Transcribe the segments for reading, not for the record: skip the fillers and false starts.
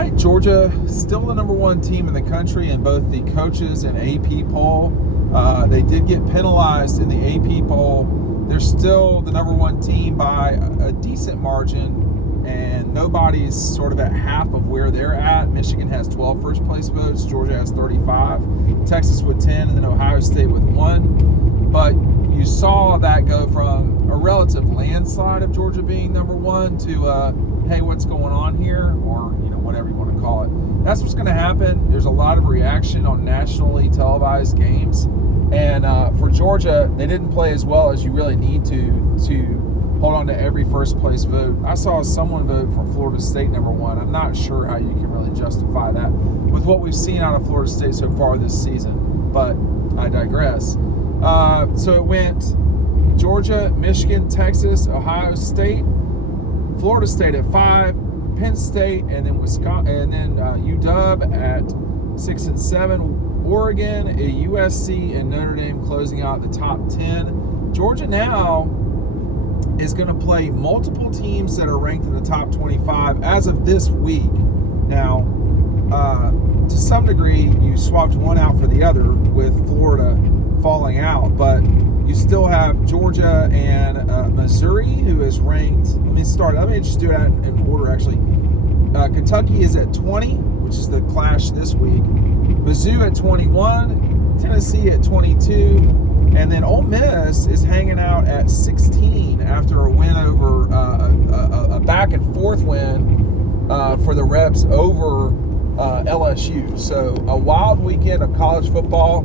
right, Georgia still the number one team in the country in both the coaches and AP poll. They did get penalized in the AP poll. They're still the number one team by a decent margin, and nobody's sort of at half of where they're at. Michigan has 12 first place votes. Georgia has 35. Texas with 10, and then Ohio State with 1. But you saw that go from a relative landslide of Georgia being number one to hey, what's going on here, or whatever you want to call it. That's what's going to happen. There's a lot of reaction on nationally televised games, and for Georgia, they didn't play as well as you really need to hold on to every first place vote. I saw someone vote for Florida State number one. I'm not sure how you can really justify that with what we've seen out of Florida State so far this season, but I digress. So it went Georgia, Michigan, Texas, Ohio State, Florida State at 5, Penn State, and then Wisconsin, and then UW at 6 and 7. Oregon, USC, and Notre Dame closing out the top 10. Georgia now is going to play multiple teams that are ranked in the top 25 as of this week. Now, to some degree, you swapped one out for the other with Florida falling out, but you still have Georgia and Missouri, who is ranked. Let me just do it in order, actually. Kentucky is at 20, which is the clash this week. Mizzou at 21, Tennessee at 22, and then Ole Miss is hanging out at 16 after a win over a back and forth win for the Rebs over LSU. So a wild weekend of college football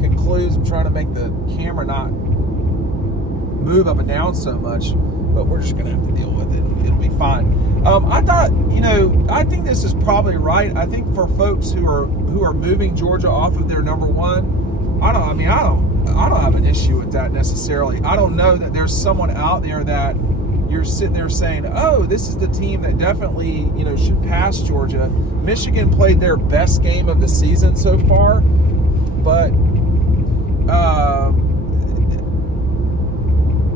concludes. I'm trying to make the camera not move up and down so much, but we're just going to have to deal with it. It'll be fine. I think this is probably right. I think for folks who are moving Georgia off of their number one, I don't have an issue with that necessarily. I don't know that there's someone out there that you're sitting there saying, oh, this is the team that definitely, should pass Georgia. Michigan played their best game of the season so far, but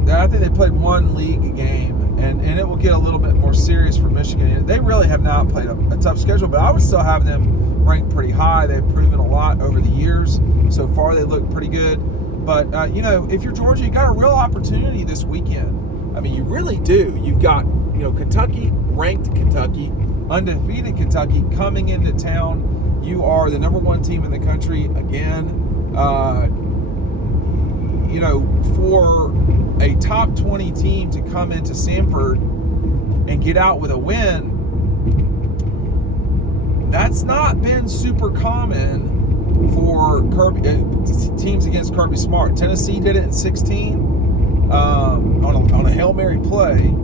I think they played one league game, and it will get a little bit more serious for Michigan. They really have not played a tough schedule, but I would still have them ranked pretty high. They've proven a lot over the years. So far, they look pretty good. But, if you're Georgia, you got a real opportunity this weekend. I mean, you really do. You've got, Kentucky, ranked Kentucky, undefeated Kentucky coming into town. You are the number one team in the country again. For a top 20 team to come into Sanford and get out with a win, that's not been super common for teams against Kirby Smart. Tennessee did it in 16 on a Hail Mary play.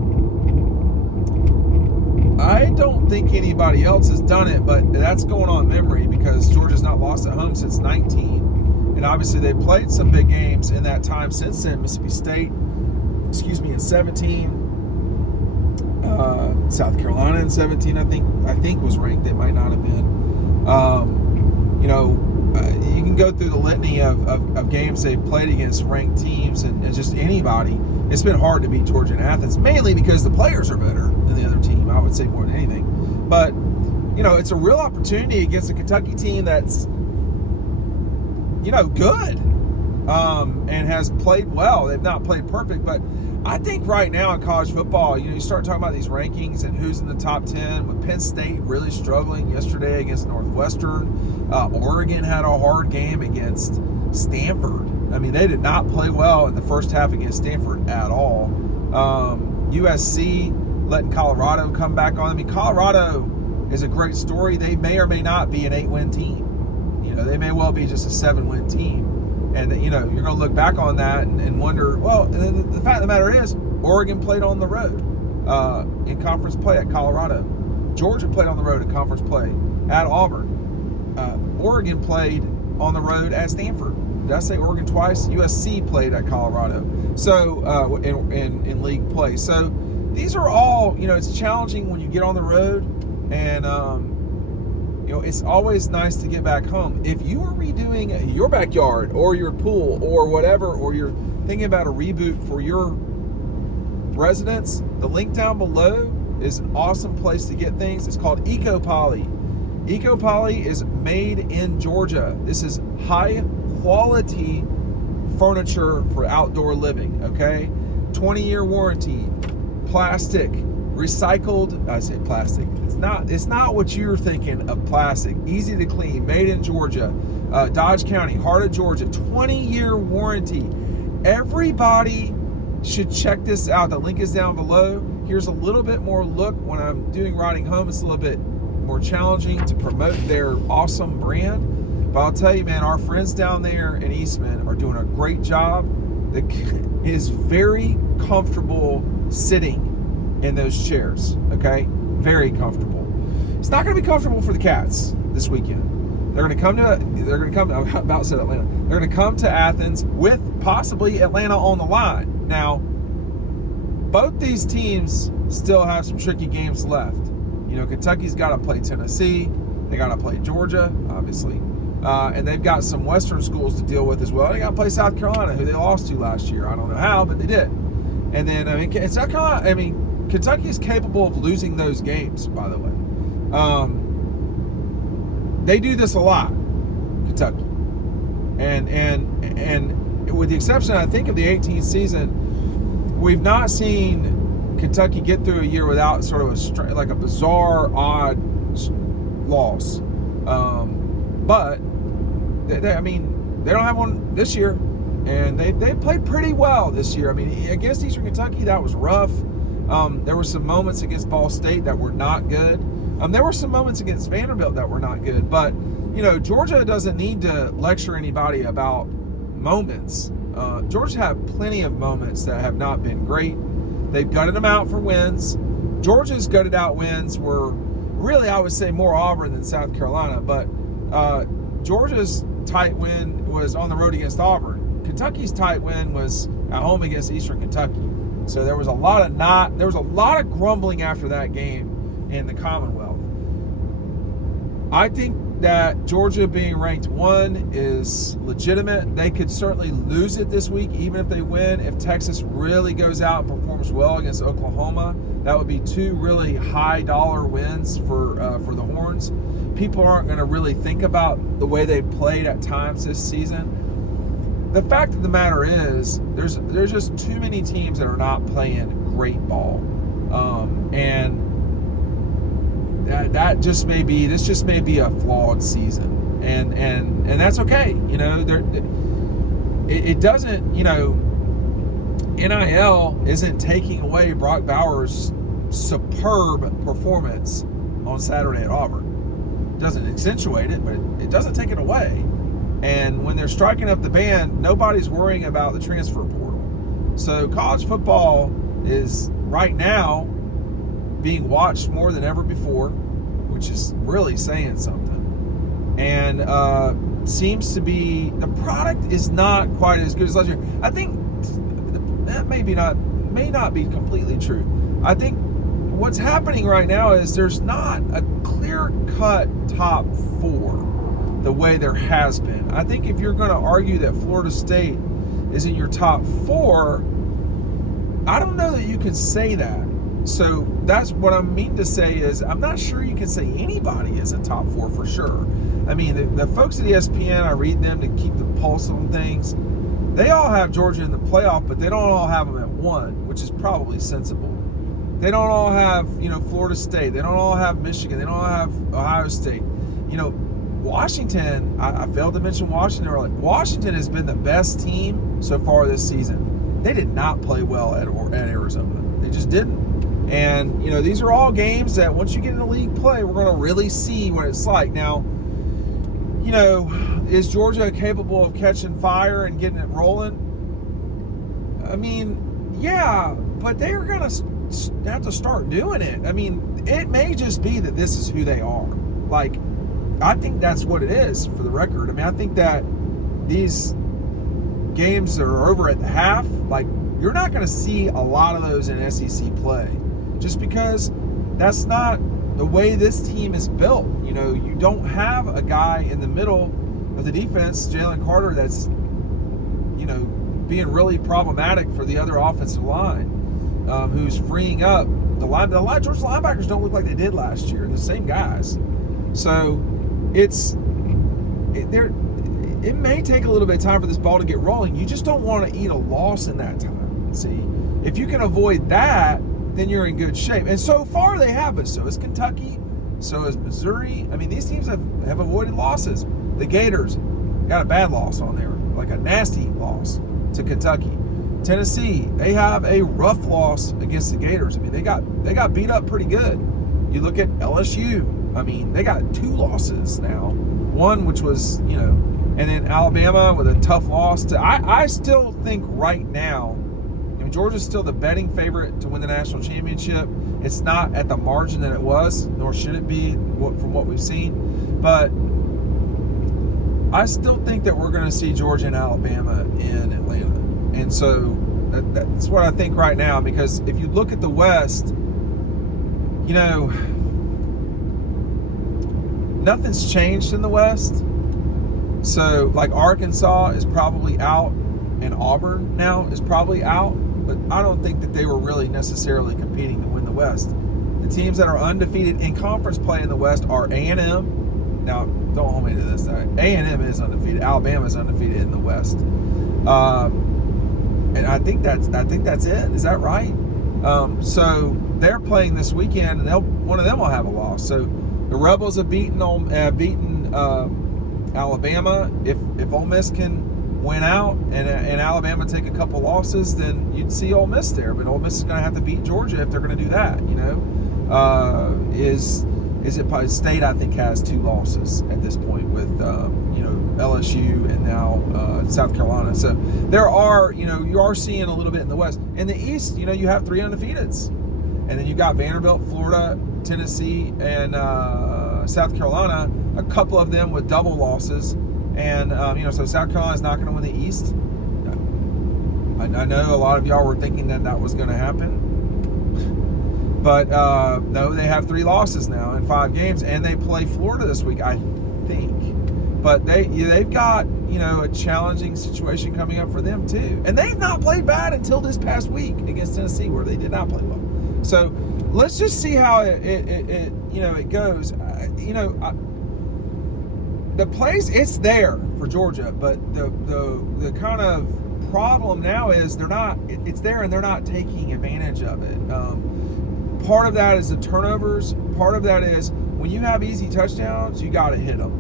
I don't think anybody else has done it, but that's going on memory because Georgia's not lost at home since 19. And obviously they played some big games in that time since then. Mississippi State, in 17. South Carolina in 17, I think was ranked. They might not have been. You can go through the litany of games they've played against ranked teams and just anybody. It's been hard to beat Georgia and Athens, mainly because the players are better than the other team, I would say, more than anything. But, it's a real opportunity against a Kentucky team that's, good and has played well. They've not played perfect, but I think right now in college football, you start talking about these rankings and who's in the top 10, with Penn State really struggling yesterday against Northwestern. Oregon had a hard game against Stanford. I mean, they did not play well in the first half against Stanford at all. USC letting Colorado come back on. I mean, Colorado is a great story. They may or may not be an 8-win team. They may well be just a 7-win team. And, you're going to look back on that and wonder, well, the fact of the matter is, Oregon played on the road in conference play at Colorado. Georgia played on the road in conference play at Auburn. Oregon played on the road at Stanford. Did I say Oregon twice? USC played at Colorado. So, in league play. So, these are all, it's challenging when you get on the road. And, it's always nice to get back home. If you are redoing your backyard or your pool or whatever, or you're thinking about a reboot for your residence, the link down below is an awesome place to get things. It's called EcoPoly. EcoPoly is made in Georgia. This is high quality furniture for outdoor living, okay? 20-year warranty, plastic, recycled, I say plastic. It's not what you're thinking of plastic. Easy to clean, made in Georgia, Dodge County, heart of Georgia, 20-year warranty. Everybody should check this out. The link is down below. Here's a little bit more look. When I'm doing riding home, it's a little bit more challenging to promote their awesome brand. But I'll tell you, man, our friends down there in Eastman are doing a great job. It is very comfortable sitting in those chairs, okay? Very comfortable. It's not going to be comfortable for the Cats this weekend. They're going to come to, I'm about to say Atlanta. They're going to come to Athens with possibly Atlanta on the line. Now, both these teams still have some tricky games left. You know, Kentucky's got to play Tennessee. They got to play Georgia, obviously. And they've got some Western schools to deal with as well. They got to play South Carolina, who they lost to last year. I don't know how, but they did. And then, South Carolina, Kentucky is capable of losing those games, by the way. They do this a lot, Kentucky. And with the exception, I think, of the 18th season, we've not seen Kentucky get through a year without sort of a bizarre, odd loss. But they don't have one this year, and they played pretty well this year. Against Eastern Kentucky, that was rough. There were some moments against Ball State that were not good. There were some moments against Vanderbilt that were not good. But, Georgia doesn't need to lecture anybody about moments. Georgia had plenty of moments that have not been great. They've gutted them out for wins. Georgia's gutted out wins were really, I would say, more Auburn than South Carolina. But Georgia's tight win was on the road against Auburn. Kentucky's tight win was at home against Eastern Kentucky. So there was a lot of grumbling after that game in the Commonwealth. I think that Georgia being ranked 1 is legitimate. They could certainly lose it this week, even if they win. If Texas really goes out and performs well against Oklahoma, that would be 2 really high dollar wins for the Horns. People aren't going to really think about the way they played at times this season. The fact of the matter is, there's just too many teams that are not playing great ball, and that just may be a flawed season, and that's okay. It doesn't. NIL isn't taking away Brock Bowers' superb performance on Saturday at Auburn. It doesn't accentuate it, but it doesn't take it away. And when they're striking up the band, nobody's worrying about the transfer portal. So college football is right now being watched more than ever before, which is really saying something. And seems to be, the product is not quite as good as last year. I think that may not be completely true. I think what's happening right now is there's not a clear-cut top 4 the way there has been. I think if you're going to argue that Florida State is in your top 4, I don't know that you can say that. So that's what I mean to say is I'm not sure you can say anybody is a top 4 for sure. The folks at ESPN, I read them to keep the pulse on things. They all have Georgia in the playoff, but they don't all have them at 1, which is probably sensible. They don't all have, Florida State. They don't all have Michigan. They don't all have Ohio State. Washington, I failed to mention Washington earlier. Washington has been the best team so far this season. They did not play well at Arizona. They just didn't. And, these are all games that once you get into league play, we're going to really see what it's like. Now, is Georgia capable of catching fire and getting it rolling? Yeah, but they're going to have to start doing it. It may just be that this is who they are. I think that's what it is, for the record. I think that these games that are over at the half, you're not going to see a lot of those in SEC play, just because that's not the way this team is built. You don't have a guy in the middle of the defense, Jalen Carter, that's, being really problematic for the other offensive line, who's freeing up Georgia linebackers don't look like they did last year. The same guys. So it may take a little bit of time for this ball to get rolling. You just don't want to eat a loss in that time. See, if you can avoid that, then you're in good shape. And so far they have, but so is Kentucky, so is Missouri. I mean, these teams have avoided losses. The Gators got a bad loss on there, like a nasty loss to Kentucky. Tennessee, they have a rough loss against the Gators. I mean, they got beat up pretty good. You look at LSU. I mean, they got 2 losses now. One which was, and then Alabama with a tough loss. I still think right now, Georgia's still the betting favorite to win the national championship. It's not at the margin that it was, nor should it be from what we've seen. But I still think that we're going to see Georgia and Alabama in Atlanta. And so that's what I think right now, because if you look at the West, nothing's changed in the West. So, like, Arkansas is probably out, and Auburn now is probably out. But I don't think that they were really necessarily competing to win the West. The teams that are undefeated in conference play in the West are A&M. Now, don't hold me to this. A&M is undefeated. Alabama is undefeated in the West. And I think that's it. Is that right? So they're playing this weekend, and one of them will have a loss. So the Rebels have beaten Alabama. If Ole Miss can win out and Alabama take a couple losses, then you'd see Ole Miss there. But Ole Miss is going to have to beat Georgia if they're going to do that. Is it probably State? I think has 2 losses at this point with LSU and now South Carolina. So there are you are seeing a little bit in the West. In the East, you have 3 undefeateds, and then you got Vanderbilt, Florida, Tennessee, and South Carolina. A couple of them with double losses. And, so South Carolina's not going to win the East. I know a lot of y'all were thinking that was going to happen. But, no, they have 3 losses now in 5 games. And they play Florida this week, I think. But they've got, a challenging situation coming up for them, too. And they've not played bad until this past week against Tennessee, where they did not play well. So let's just see how it goes. The place, it's there for Georgia, but the kind of problem now is it's there and they're not taking advantage of it. Part of that is the turnovers. Part of that is when you have easy touchdowns, you got to hit them.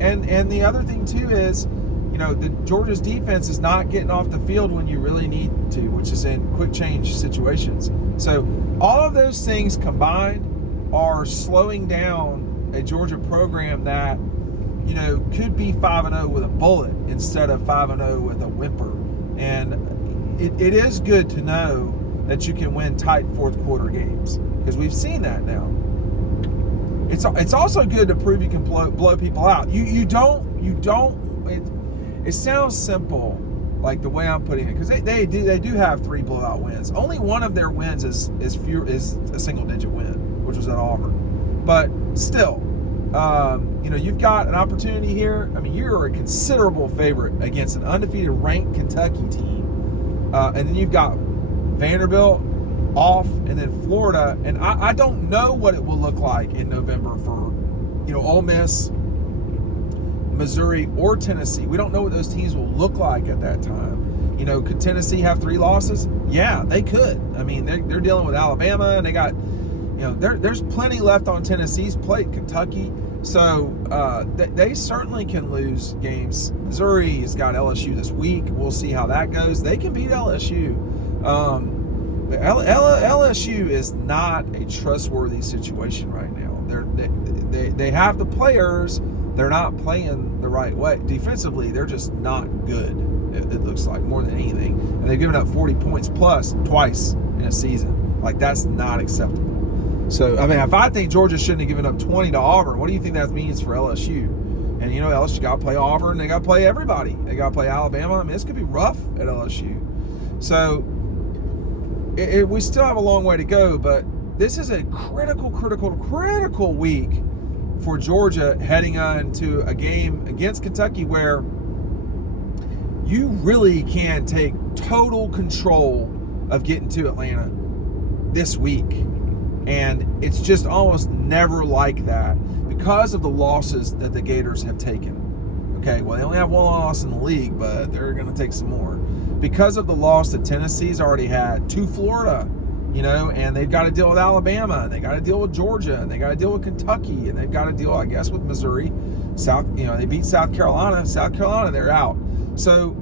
And the other thing too is, the Georgia's defense is not getting off the field when you really need to, which is in quick change situations. So all of those things combined are slowing down a Georgia program that could be 5-0 with a bullet instead of 5-0 with a whimper. And it is good to know that you can win tight fourth quarter games, because we've seen that now. It's also good to prove you can blow people out. It sounds simple, like the way I'm putting it, because they do have 3 blowout wins. Only one of their wins is a single digit win, which was at Auburn. But still, you've got an opportunity here. I mean, you're a considerable favorite against an undefeated ranked Kentucky team. And then you've got Vanderbilt off, and then Florida. And I don't know what it will look like in November for, Ole Miss, Missouri, or Tennessee. We don't know what those teams will look like at that time. Could Tennessee have 3 losses? Yeah, they could. I mean, they're dealing with Alabama, and they got, there's plenty left on Tennessee's plate. Kentucky. So they certainly can lose games. Missouri has got LSU this week. We'll see how that goes. They can beat LSU. LSU is not a trustworthy situation right now. They have the players. They're not playing the right way. Defensively, they're just not good, it looks like, more than anything. And they've given up 40 points plus twice in a season. Like, that's not acceptable. So, I mean, if I think Georgia shouldn't have given up 20 to Auburn, what do you think that means for LSU? And, LSU got to play Auburn. They got to play everybody. They got to play Alabama. I mean, this could be rough at LSU. So, we still have a long way to go, but this is a critical week for Georgia heading on to a game against Kentucky where you really can take total control of getting to Atlanta. this week. And it's just almost never like that because of the losses that the Gators have taken. Okay, well, they only have one loss in the league, but they're going to take some more. Because of the loss that Tennessee's already had to Florida, and they've got to deal with Alabama, and they got to deal with Georgia, and they got to deal with Kentucky, and they've got to deal, I guess, with Missouri. They beat South Carolina. South Carolina, they're out. So,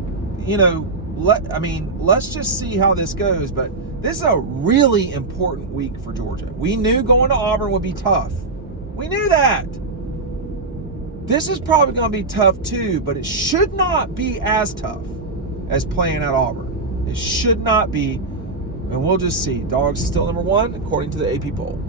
let's just see how this goes. But this is a really important week for Georgia. We knew going to Auburn would be tough. We knew that. This is probably going to be tough too, but it should not be as tough as playing at Auburn. It should not be, and we'll just see. Dogs still number one according to the AP poll.